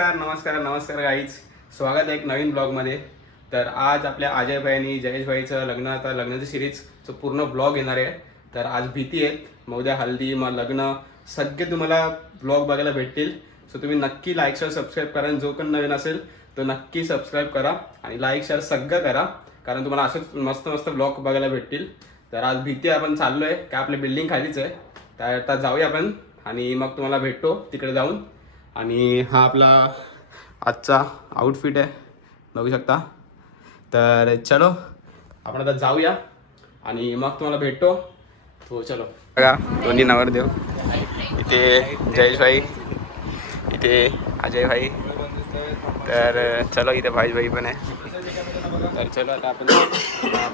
नमस्कार नमस्कार नमस्कार गाईज, स्वागत आहे एक नवीन ब्लॉगमध्ये. तर आज आपल्या अजय भाई आणि जयेश भाईचं लग्नाचं सिरीजचं पूर्ण ब्लॉग येणार आहे. तर आज भीती आहेत, मग उद्या हल्दी, मग लग्न, सगळे तुम्हाला ब्लॉग बघायला भेटतील. सो तुम्ही नक्की लाईक शेअर सबस्क्राईब करा. आणि जो कोण नवीन असेल तो नक्की सबस्क्राईब करा आणि लाईक शेअर सगळं करा, कारण तुम्हाला असंच मस्त मस्त ब्लॉग बघायला भेटतील. तर आज भीती आपण चाललो आहे काय, आपल्या बिल्डिंग खालीच आहे. तर आता जाऊया आपण आणि मग तुम्हाला भेटतो तिकडे जाऊन. आणि हा आपला आजचा आउटफिट आहे, बघू शकता. तर चलो आपण आता जाऊया आणि मग तुम्हाला भेटतो. तो चलो बघा, दोन्ही नवरदेव इथे, जयेश भाई इथे, अजय भाई. तर चलो इथे भाई भाई पण आहे. तर चलो आता आपण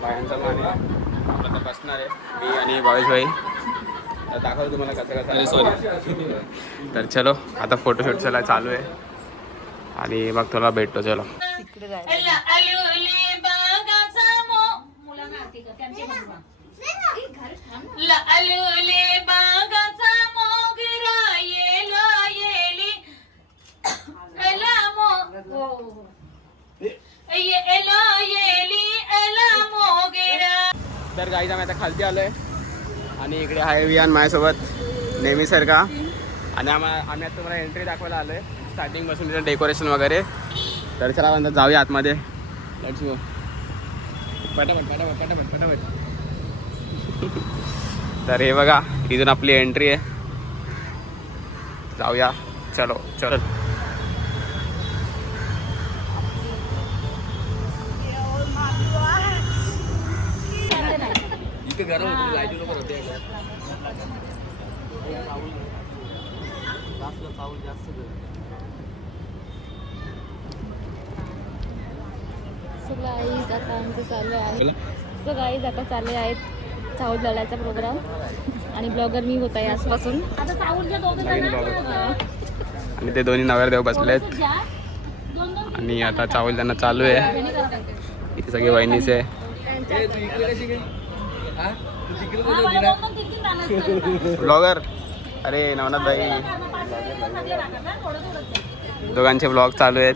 बायांचा मान आपण आता बसणार आहे, मी आणि भावेश भाई. दाखवतो तुम्हाला कसं सॉरी. तर चलो आता फोटोशूट चला चालू आहे आणि मग तुला भेटतो. चलो तर गाईज आम्ही आता खालती आलोय आणि इकडे आहे वियान माझ्यासोबत नेहमीसारखा. आणि आम्ही आता तुम्हाला एंट्री दाखवायला आलो आहे, स्टार्टिंगपासून तिथं डेकोरेशन वगैरे. तर चला नंतर जाऊया आतमध्ये. Let's go. पटापट. तर हे बघा, इथून आपली एंट्री आहे. जाऊया, चलो. गाईज आता आमचं चालू आहे. गाईज आता चालले आहेत चावल दळायचा प्रोग्राम आणि ब्लॉगर मी होत आहे आजपासून. आणि ते दोन्ही नवरदेव बसलेत आणि आता चावल त्यांना चालू आहे. इथे सगळे वहिनीचे ब्लॉगर. अरे नवनाथ भाई, दोघांचे ब्लॉग चालू आहेत.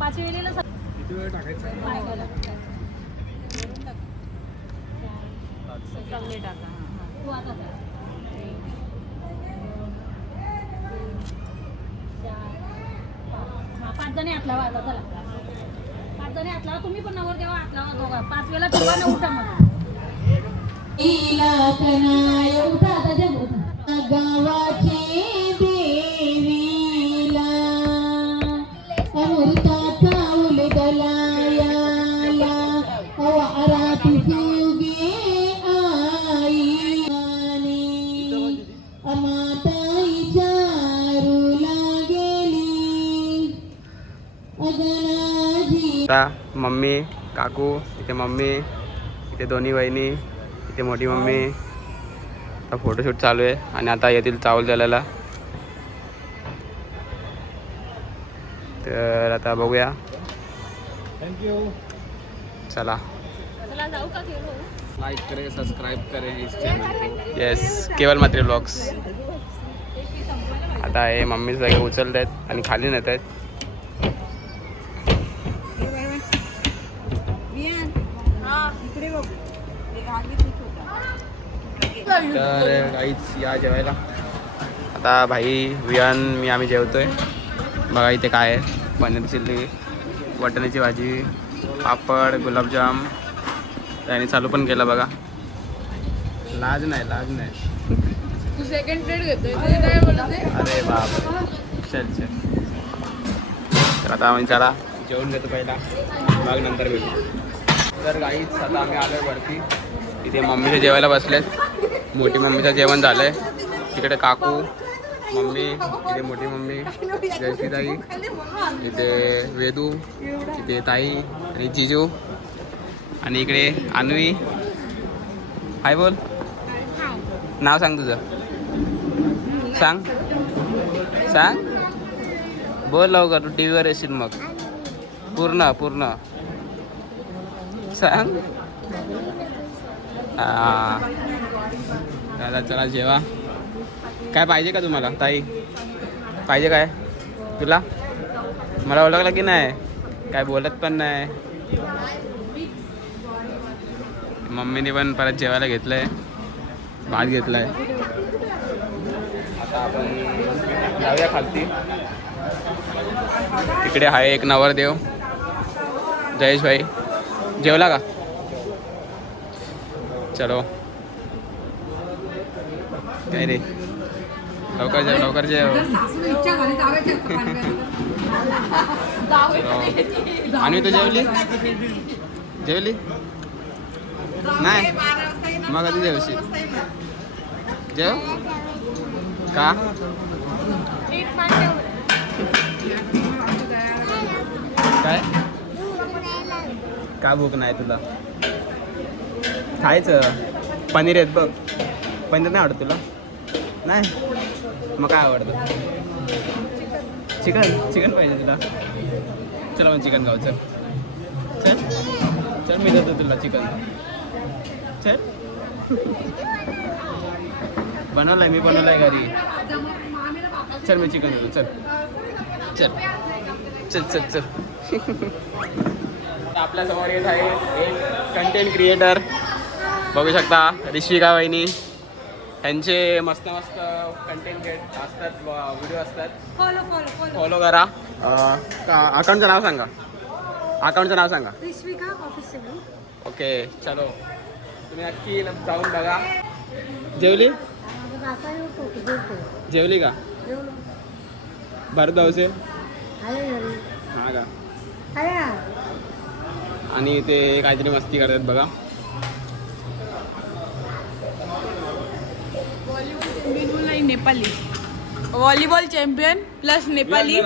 पाच जणी हात लावा आता, चला 5 जणी हात लावा. तुम्ही पण नवर देवा हात लावा दोघा. 5 वेळा ठेवा ना, उठा मग. गावाची देवीला अमृताचा उलगलायाला वाराती शिवगे आई अमाताईच्या रुला गेली अगनाजी. मम्मी, काकू, इथे मम्मी, इथे दोन्ही वहिनी, इथे मोठी मम्मी. आता फोटोशूट चालू आहे आणि आता येतील चावल द्यायला. तर आता बघूया. थँक्यू. चला जाऊ का खेळू? लाइक करें, सब्सक्राइब करें इस चैनल को. येस, केवल मात्र ब्लॉग्स. आता हे मम्मी सगळे उचलत आहेत आणि खाली नेत आहेत. तर काहीच या जेवायला. आता भाई, वियान, मी आम्ही जेवतोय. बघा इथे काय आहे, पनीर चिल्ली, वाटाण्याची भाजी, पापड, गुलाबजाम. त्याने चालू पण केलं बघा. लाज नाही. तू सेकंड प्लेट घेतोय, काय बोलते? अरे बाप, चल. तर आता आम्ही चला जेवून घेतो पहिला, मग नंतर भेटू. तर गाईच आता आम्ही आलोय वरती. इथे मम्मीचे जेवायला बसलेत. मोठी मम्मीचं जेवण झालंय. तिकडे काकू, मम्मी, इथे मोठी मम्मी, जयश्री ताई, इथे वेदू, इथे ताई आणि जिजू, आणि इकडे अन्वी. हाय बोल. नाव सांग तुझं. सांग बोल लवकर, तू टी व्हीवर येशील मग. पूर्ण सांग. दादा चला जेवा. काय पाहिजे का तुम्हाला ताई? पाहिजे काय तुला? मला ओळखलं की नाही? काय बोलत पण नाही. मम्मीने पण परत जेवायला घेतलंय, भात घेतलाय. आता आपण जाऊया खालती. इकडे आहे एक नवरदेव. जयेश भाई जेवला का? चलो काय रे, लवकर जेव लवकर जेव. आणि तू जेवली? जेवली नाही? मग कधी जेवशी? जेव का? काय का भूक नाही तुला? खायचं. पनीर आहेत बघ. पनीर नाही आवडत तुला? नाही मग काय आवडतं? चिकन. चिकन पाहिजे तुला? चला मग चिकन खाऊ. चल चल चल, मी देतो तुला चिकन. चल. बनवलंय मी, बनवलंय घरी. चल मी चिकन देतो. चल चल चल चल चल. आपल्या समोर येत आहे एक कंटेंट क्रिएटर. बघू शकता ऋषिका वहिनी. त्यांचे मस्त मस्त कंटेंट असतात, व्हिडिओ असतात. फॉलो करा. अकाउंटचं नाव सांगा. अकाउंटचं नाव सांगा. ऋषिका ऑफिशियल. ओके चलो, तुम्ही नक्की जाऊन बघा. जेवली? जेवली का? भरत भाऊसे हा का? आणि ते काहीतरी मस्ती करतात बघा. Nepali volleyball champion plus Nepali.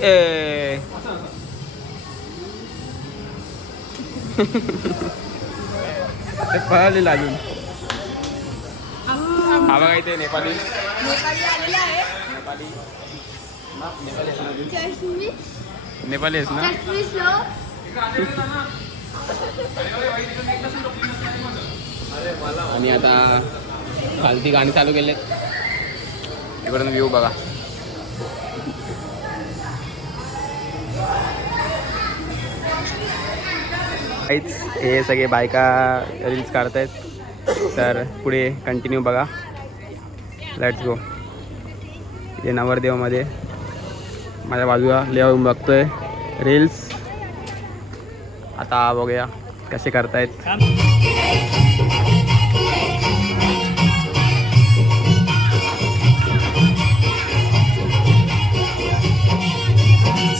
ए पळाली लागून. हा बघा इथे नेपाली. नेपाली आलेला आहे. नेपाली आहेस ना? आणि आता खालती गाणी चालू केलेत. इकडून व्ह्यू बघा. हे सगळे बायका रील्स काढतायत, तर पुढे कंटिन्यू बघा. Let's go. इथे नवरदेवामध्ये माझ्या बाजूला लिहून बघतोय रील्स. आता बघूया कसे करतायत.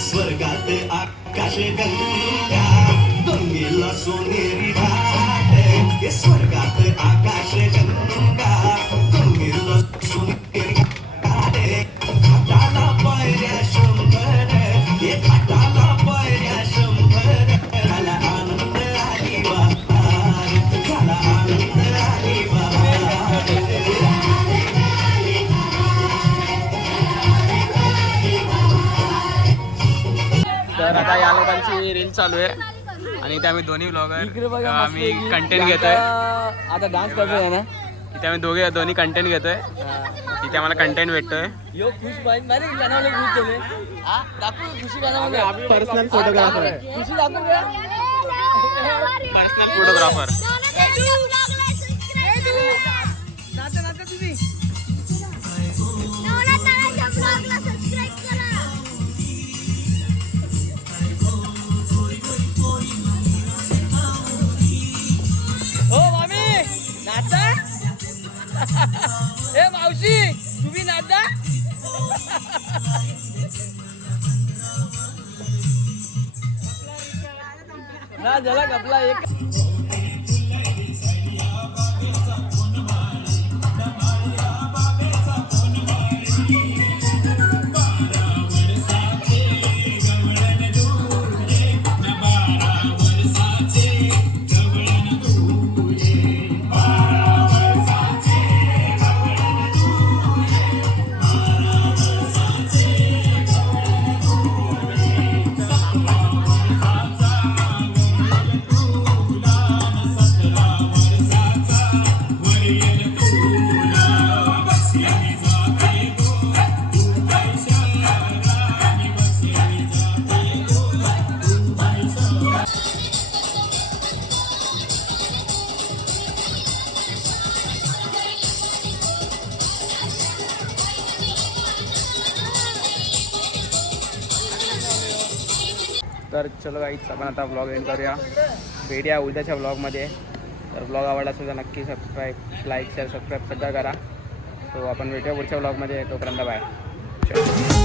स्वर्गात आकाश गंगा गंगेला सोनेरी घाट. हे स्वर्गात आकाश गंगा गंगेला सोनेरी घाट. घाटाला पायऱ्या 100, हे घाटाला पायऱ्या 100. झाला आनंद आली बहार, झाला आनंद आली बहार. तर आता या लोकांची रील चालू आहे आणि इथे आम्ही दोन्ही ब्लॉगर आम्ही कंटेंट घेतोय. आता डान्स करतोय ना. इथे आम्ही दोन्ही कंटेंट घेतोय. इथे आम्हाला कंटेंट भेटतोय. यो खुश पाहिजे मारे गाण्याला खुश केले. हा दाखव खुशी गाण्यामध्ये. Personal photographer. खुशी दाखव का? Personal photographer. नाचा नाचा तुम्ही. हो मामी नाचा. ए मावशी तुम्ही नाचा. ना झाला कपला एक. तर चलो गाईच आपण आता ब्लॉग एंड करूया. भेटूया उद्याच्या ब्लॉगमध्ये. तर ब्लॉग आवडला सुद्धा नक्की सबस्क्राईब, लाईक, शेअर, सबस्क्राईब सगळं करा. सो आपण भेटूया पुढच्या ब्लॉगमध्ये. तोपर्यंत बाय. चलो.